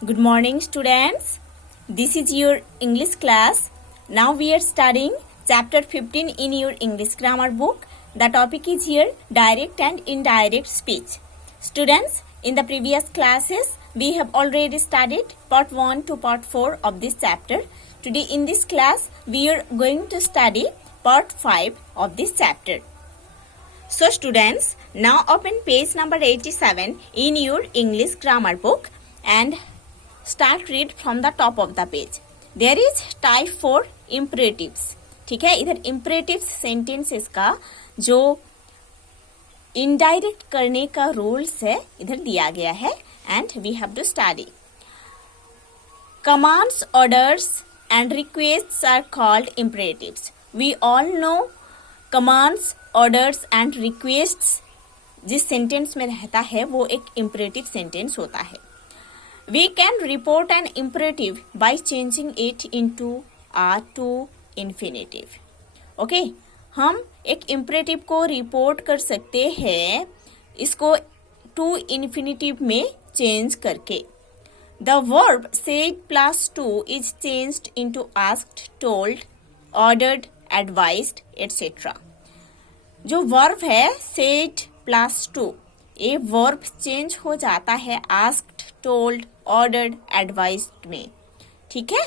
Good morning, students. This is your English class. Now we are studying chapter 15 in your English grammar book. The topic is here direct and indirect speech. Students, in the previous classes, we have already studied part 1 to part 4 of this chapter. Today in this class, we are going to study part 5 of this chapter. So students, now open page number 87 in your English grammar book and start read from the top of the page. There is type 4 imperatives. ठीक है, इधर imperatives sentences का जो indirect करने का rules है इधर दिया गया है and we have to study. Commands, orders and requests are called imperatives. We all know commands, orders and requests जिस sentence में रहता है वो एक imperative sentence होता है. We can report an imperative by changing it into a to infinitive. Okay, हम एक imperative को report कर सकते हैं इसको to infinitive में change करके. The verb said plus to is changed into asked, told, ordered, advised, etc. जो verb है said plus to ये वर्ब चेंज हो जाता है आस्क्ड, टोल्ड, ऑर्डर्ड, एडवाइज्ड में. ठीक है.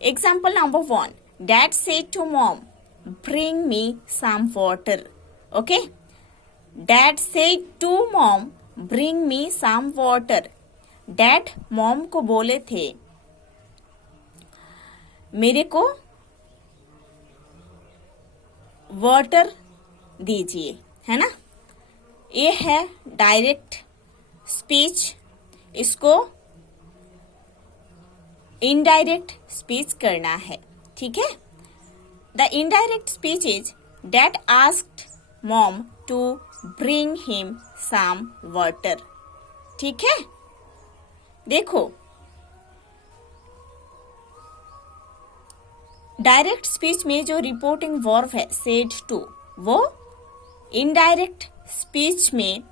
Example number 1. Dad said to mom bring me some water. Okay, dad said to mom bring me some water. Dad mom को बोले थे मेरे को वाटर दीजिए, है ना. ये है डायरेक्ट स्पीच. इसको इनडायरेक्ट स्पीच करना है. ठीक है. The indirect speech is dad asked mom to bring him some water. ठीक है. देखो, डायरेक्ट स्पीच में जो रिपोर्टिंग वर्ब है सेड टू वो इनडायरेक्ट स्पीच में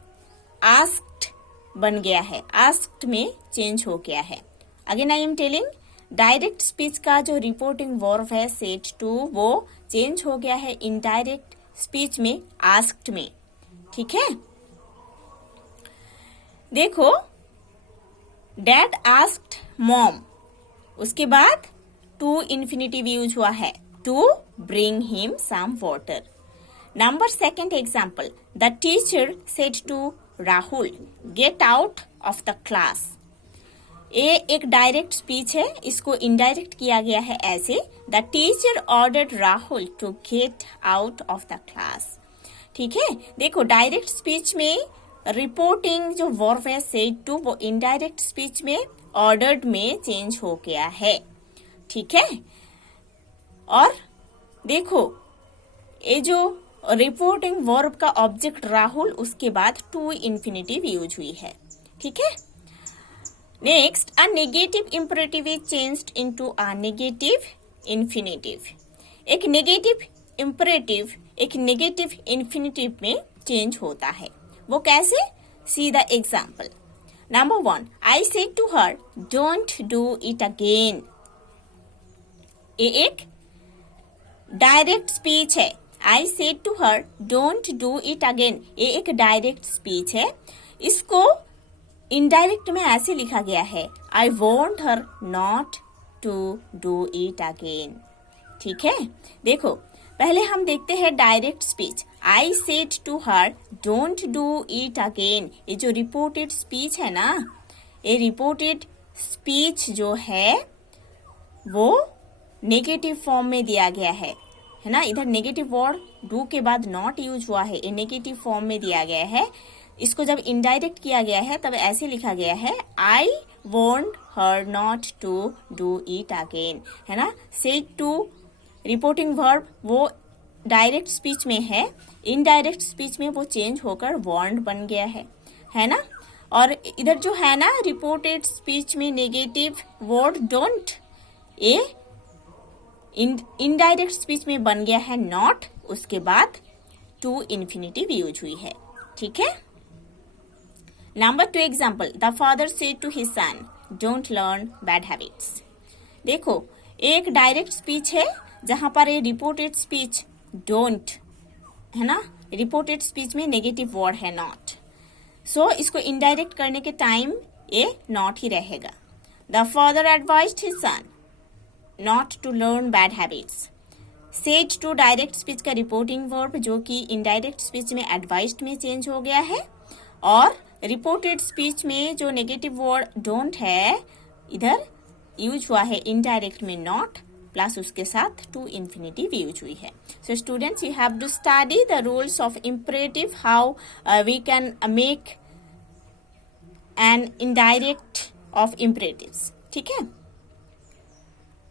आस्क्ड बन गया है, आस्क्ड में चेंज हो गया है. Again I am telling, direct speech का जो रिपोर्टिंग वर्ब है सेड टू वो चेंज हो गया है इनडायरेक्ट स्पीच में आस्क्ड में. ठीक है. देखो, डैड आस्क्ड मॉम, उसके बाद टू इन्फिनिटिव यूज हुआ है to bring him some water. Number 2 example. The teacher said to Rahul, get out of the class. ये एक डायरेक्ट स्पीच है, इसको इनडायरेक्ट किया गया है ऐसे. The teacher ordered Rahul to get out of the class. ठीक है. देखो, डायरेक्ट स्पीच में रिपोर्टिंग जो वर्ब है said to वो इनडायरेक्ट स्पीच में ऑर्डर्ड में चेंज हो गया है. ठीक है. और देखो, ये जो रिपोर्टिंग वर्ब का ऑब्जेक्ट राहुल उसके बाद टू इन्फिनिटिव यूज हुई है. ठीक है. Next, a negative imperative is changed into a negative infinitive. एक नेगेटिव इंपरेटिव एक नेगेटिव इन्फिनिटिव में चेंज होता है. वो कैसे? See the example. Number 1. I said to her don't do it again. ये एक डायरेक्ट स्पीच है. I said to her, don't do it again. ये एक डायरेक्ट स्पीच है. इसको इनडायरेक्ट में ऐसे लिखा गया है I want her not to do it again. ठीक है. देखो, पहले हम देखते हैं direct speech. I said to her, don't do it again. ये जो रिपोर्टेड स्पीच है ना, ये रिपोर्टेड स्पीच जो है वो नेगेटिव फॉर्म में दिया गया है ना. इधर नेगेटिव वर्ड डू के बाद नॉट यूज हुआ है, ये नेगेटिव फॉर्म में दिया गया है. इसको जब इनडायरेक्ट किया गया है तब ऐसे लिखा गया है I want her not to do it again, है ना. सेड टू रिपोर्टिंग वर्ब वो डायरेक्ट स्पीच में है, इनडायरेक्ट स्पीच में वो चेंज होकर वॉन्ट बन गया है ना. और इधर जो है ना रिपोर्टेड स्पीच में नेगेटिव वर्ड डोंट, ये इनडायरेक्ट स्पीच में बन गया है नॉट, उसके बाद टू इन्फिनिटिव यूज हुई है. ठीक है. Number 2 example. The father said to his son, don't learn bad habits. देखो, एक डायरेक्ट स्पीच है जहां पर ये रिपोर्टेड स्पीच डोंट है ना, रिपोर्टेड स्पीच में नेगेटिव वर्ड है नॉट, सो इसको इनडायरेक्ट करने के टाइम ये नॉट ही रहेगा। The father advised his son not to learn bad habits. Said to direct speech का रिपोर्टिंग वर्ब जो कि इनडायरेक्ट स्पीच में एडवाइज्ड में चेंज हो गया है, और रिपोर्टेड स्पीच में जो नेगेटिव वर्ड डोंट है इधर यूज हुआ है इनडायरेक्ट में नॉट, प्लस उसके साथ टू इन्फिनेटिव यूज हुई है। So students, you have to study the rules of imperative, how we can make an indirect of imperatives. ठीक है।